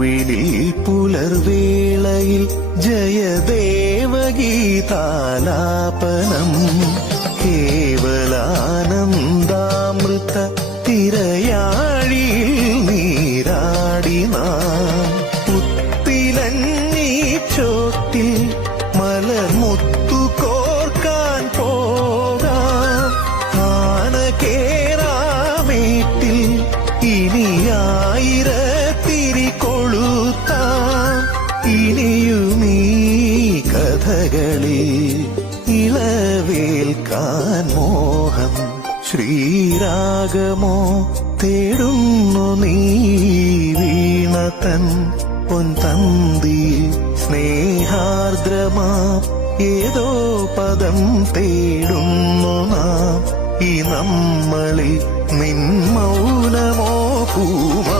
കോവിലിൽ പുലർവേളയിൽ ജയദേവഗീതാലാപനം കേവലാനന്ദാമൃത തിരയാഴിയിൽ നീരാടി നാം പുത്തിലഞ്ഞി ചോട്ടിൽ മലർമുത്തു കോർക്കാൻ പോകാം ആനകേറാമേട്ടിൽ ഇനിയായിരത്തിരി കൊളുത്താം ഇനിയുമീ കഥകളിൽ ഇളവേൽക്കാൻ മോഹം ശ്രീരാഗമോ തേടുന്നു നീ വീണതൻ പൊൻതന്തിയിൽ സ്നേഹാർദ്രമാ ഏതോ പദം തേടുന്നു നാം ഈ നമ്മളിൽ നിൻ മൗനമോ പൂമാ